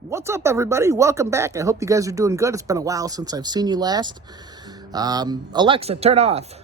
What's up, everybody? Welcome back. I hope you guys are doing good. It's been a while since I've seen you last. Alexa, turn off.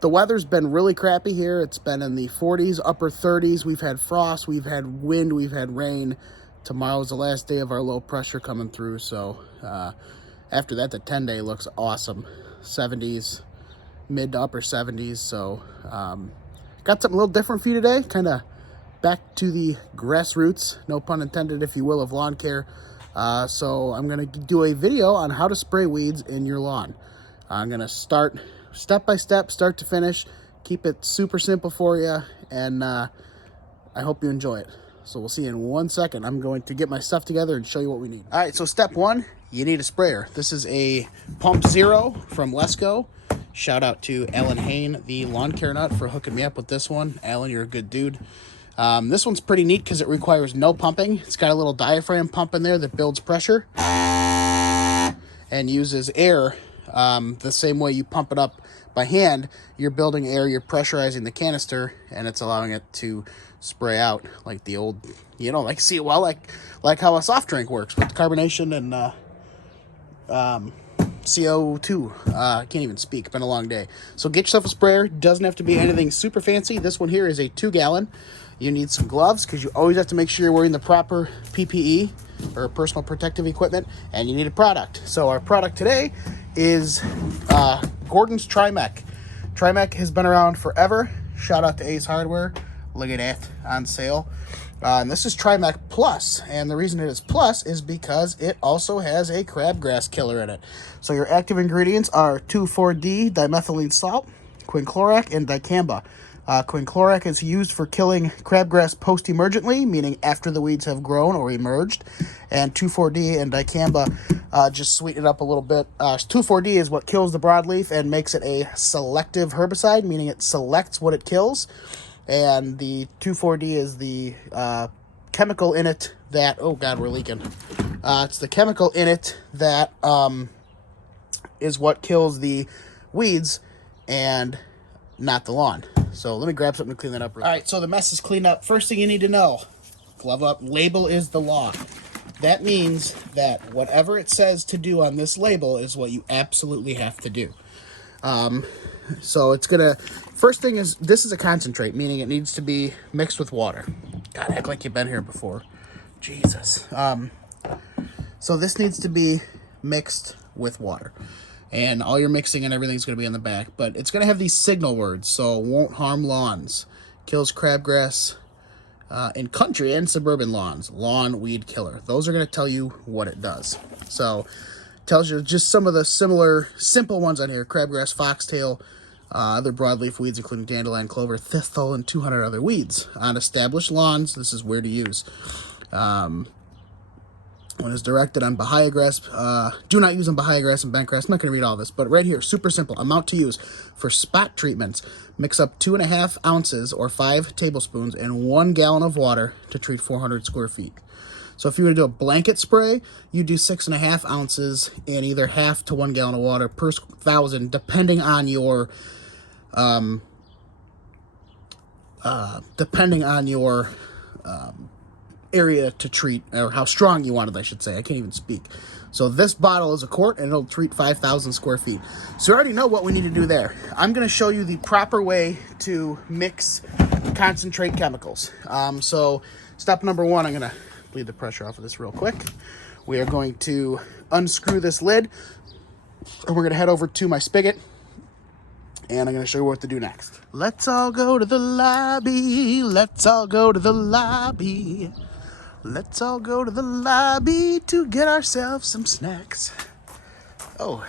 The weather's been really crappy here. It's been in the 40s, upper 30s. We've had frost, we've had wind, we've had rain. Tomorrow's the last day of our low pressure coming through. So after that, the 10-day looks awesome. 70s, mid to upper 70s. So got something a little different for you today. Kind of back to the grassroots, no pun intended, if you will, of lawn care. So I'm going to do a video on how to spray weeds in your lawn. I'm going to start step by step, start to finish, keep it super simple for you, and I hope you enjoy it. So we'll see you in 1 second. I'm going to get my stuff together and show you what we need. All right, so step one, you need a sprayer. This is a Pump Zero from Lesco. Shout out to Alan Hain, the lawn care nut, for hooking me up with this one. Alan, you're a good dude. This one's pretty neat because it requires no pumping. It's got a little diaphragm pump in there that builds pressure and uses air the same way you pump it up by hand. You're building air, you're pressurizing the canister, and it's allowing it to spray out like the old, like like how a soft drink works with carbonation and CO2. I can't even speak. Been a long day. So get yourself a sprayer. Doesn't have to be anything super fancy. This one here is a 2-gallon. You need some gloves because you always have to make sure you're wearing the proper PPE or personal protective equipment, and you need a product. So our product today is Gordon's Trimec. Trimec has been around forever. Shout out to Ace Hardware. Look at that on sale. And this is Trimec Plus, and the reason it is Plus is because it also has a crabgrass killer in it. So your active ingredients are 2,4-D dimethylene salt, quinclorac, and dicamba. Quinclorac is used for killing crabgrass post-emergently, meaning after the weeds have grown or emerged, and 2,4-D and dicamba just sweeten it up a little bit. 2,4-D is what kills the broadleaf and makes it a selective herbicide, meaning it selects what it kills. And the 2,4-D is the chemical in it that, oh God, we're leaking. It's the chemical in it that is what kills the weeds and not the lawn. So let me grab something to clean that up real quick. All right, so the mess is cleaned up. First thing you need to know, glove up, label is the law. That means that whatever it says to do on this label is what you absolutely have to do. So it's gonna, first thing is, this is a concentrate, meaning it needs to be mixed with water. God, act like you've been here before. Jesus. So this needs to be mixed with water. And all your mixing and everything's going to be on the back. But it's going to have these signal words, so won't harm lawns. Kills crabgrass in country and suburban lawns. Lawn weed killer. Those are going to tell you what it does. So it tells you just some of the simple ones on here. Crabgrass, foxtail, other broadleaf weeds, including dandelion, clover, thistle, and 200 other weeds. On established lawns, this is where to use. When it's directed on bahia grass, do not use on bahia grass and bent grass. I'm not going to read all this, but right here, super simple. Amount to use for spot treatments. Mix up 2.5 ounces or 5 tablespoons in 1 gallon of water to treat 400 square feet. So if you were to do a blanket spray, you do 6.5 ounces in either half to 1 gallon of water per 1,000, depending on your area to treat, or how strong you want it, I should say. I can't even speak. So this bottle is a quart, and it'll treat 5,000 square feet. So you already know what we need to do there. I'm going to show you the proper way to mix concentrate chemicals. So step number one, I'm going to bleed the pressure off of this real quick. We are going to unscrew this lid, and we're going to head over to my spigot, and I'm going to show you what to do next. Let's all go to the lobby. Let's all go to the lobby. Let's all go to the lobby to get ourselves some snacks. Oh,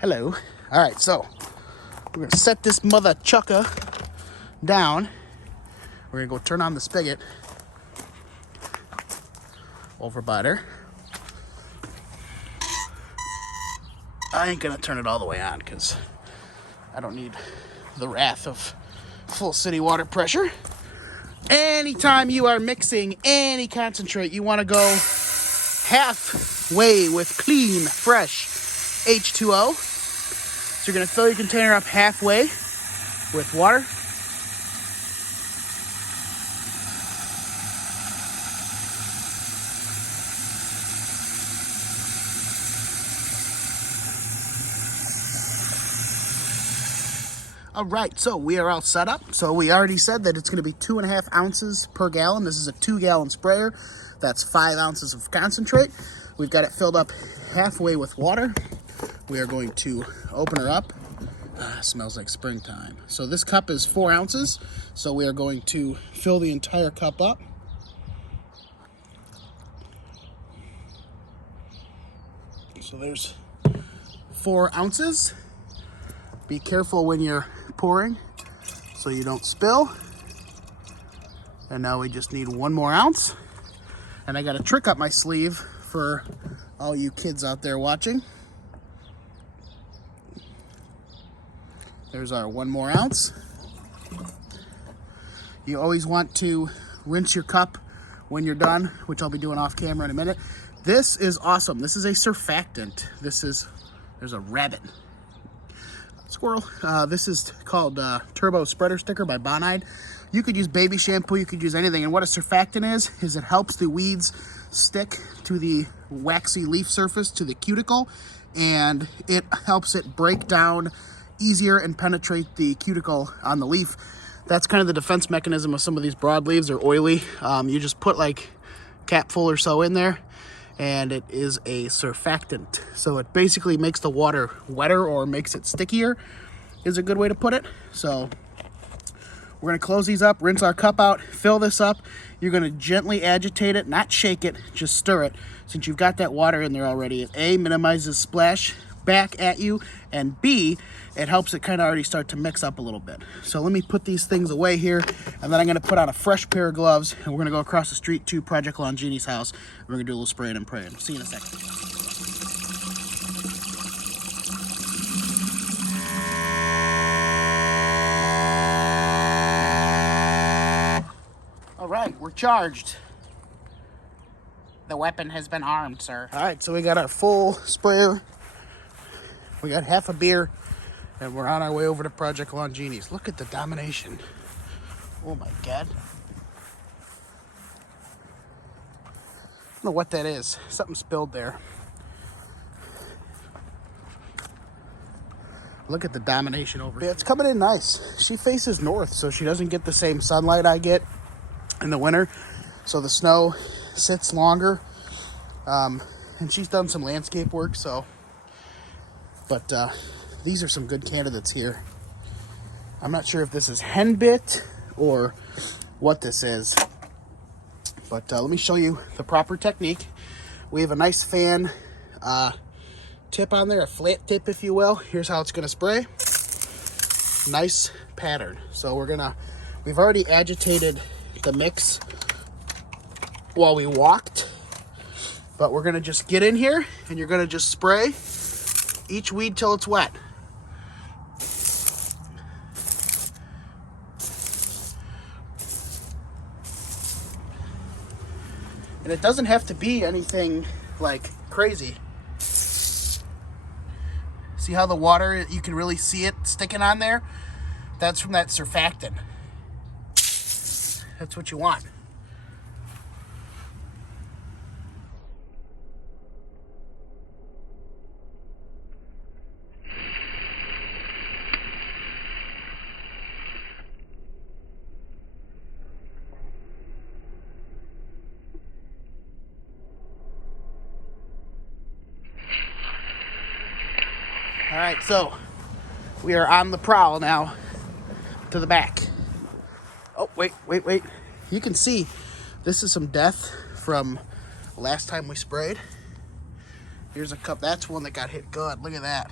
hello. All right, so we're going to set this mother chucker down. We're going to go turn on the spigot over butter. I ain't going to turn it all the way on because I don't need the wrath of full city water pressure. Anytime you are mixing any concentrate, you want to go halfway with clean, fresh H2O. So you're going to fill your container up halfway with water. All right, so we are all set up. So we already said that it's going to be 2.5 ounces per gallon. This is a 2-gallon sprayer. That's 5 ounces of concentrate. We've got it filled up halfway with water. We are going to open her up. Smells like springtime. So this cup is 4 ounces. So we are going to fill the entire cup up. So there's 4 ounces. Be careful when you're pouring so you don't spill. And now we just need 1 more ounce. And I got a trick up my sleeve for all you kids out there watching. There's our 1 more ounce. You always want to rinse your cup when you're done, which I'll be doing off camera in a minute. This is awesome. This is a surfactant. There's a rabbit. Squirrel. This is called Turbo Spreader Sticker by Bonide. You could use baby shampoo, you could use anything. And what a surfactant is it helps the weeds stick to the waxy leaf surface, to the cuticle, and it helps it break down easier and penetrate the cuticle on the leaf. That's kind of the defense mechanism of some of these broadleaves. They're oily. You just put like a capful or so in there, and it is a surfactant. So it basically makes the water wetter or makes it stickier, is a good way to put it. So we're gonna close these up, rinse our cup out, fill this up. You're gonna gently agitate it, not shake it, just stir it. Since you've got that water in there already, it A, minimizes splash back at you, and B, it helps it kind of already start to mix up a little bit. So let me put these things away here, and then I'm gonna put on a fresh pair of gloves, and we're gonna go across the street to Project Longini's house. We're gonna do a little spraying and praying. See you in a second. All right, we're charged. The weapon has been armed, sir. All right, so we got our full sprayer. We got half a beer, and we're on our way over to Project Longini's. Look at the domination. Oh my God. I don't know what that is. Something spilled there. Look at the domination over here. It's coming in nice. She faces north, so she doesn't get the same sunlight I get in the winter. So the snow sits longer. And she's done some landscape work, so. But these are some good candidates here. I'm not sure if this is henbit or what this is. But let me show you the proper technique. We have a nice fan tip on there, a flat tip, if you will. Here's how it's gonna spray. Nice pattern. So we've already agitated the mix while we walked, but we're gonna just get in here and you're gonna just spray each weed till it's wet. And it doesn't have to be anything like crazy. See how the water, you can really see it sticking on there? That's from that surfactant. That's what you want. All right, so we are on the prowl now to the back. Oh, wait. You can see this is some death from last time we sprayed. Here's a cup. That's one that got hit good. Look at that.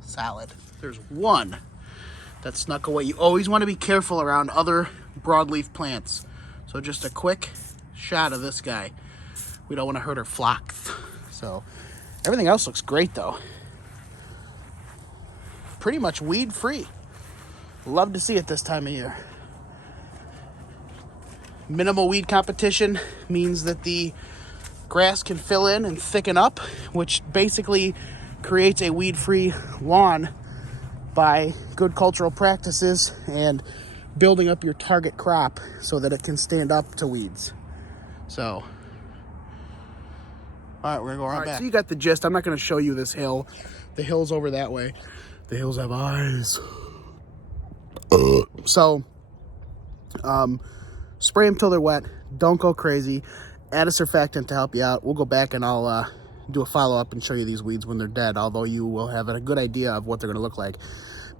Solid. There's one that snuck away. You always want to be careful around other broadleaf plants. So just a quick shot of this guy. We don't want to hurt her flock. So everything else looks great though. Pretty much weed free. Love to see it this time of year. Minimal weed competition means that the grass can fill in and thicken up, which basically creates a weed-free lawn by good cultural practices and building up your target crop so that it can stand up to weeds. So All right, we're gonna go right back. So you got the gist. I'm not going to show you this hill. The hill's over that way. The hills have eyes. So, spray them till they're wet. Don't go crazy. Add a surfactant to help you out. We'll go back and I'll do a follow-up and show you these weeds when they're dead, although you will have a good idea of what they're going to look like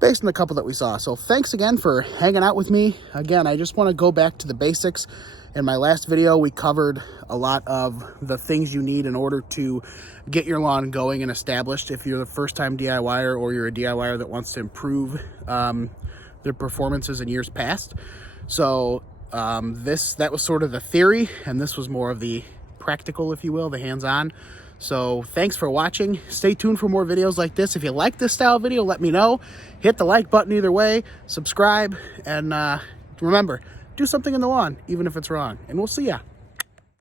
based on the couple that we saw. So thanks again for hanging out with me. Again, I just want to go back to the basics. In my last video, we covered a lot of the things you need in order to get your lawn going and established if you're the first-time DIYer or you're a DIYer that wants to improve their performances in years past. So that was sort of the theory, and this was more of the practical, if you will, the hands-on. So thanks for watching. Stay tuned for more videos like this. If you like this style video, let me know. Hit the like button either way, subscribe, and remember, do something in the lawn, even if it's wrong. And we'll see ya.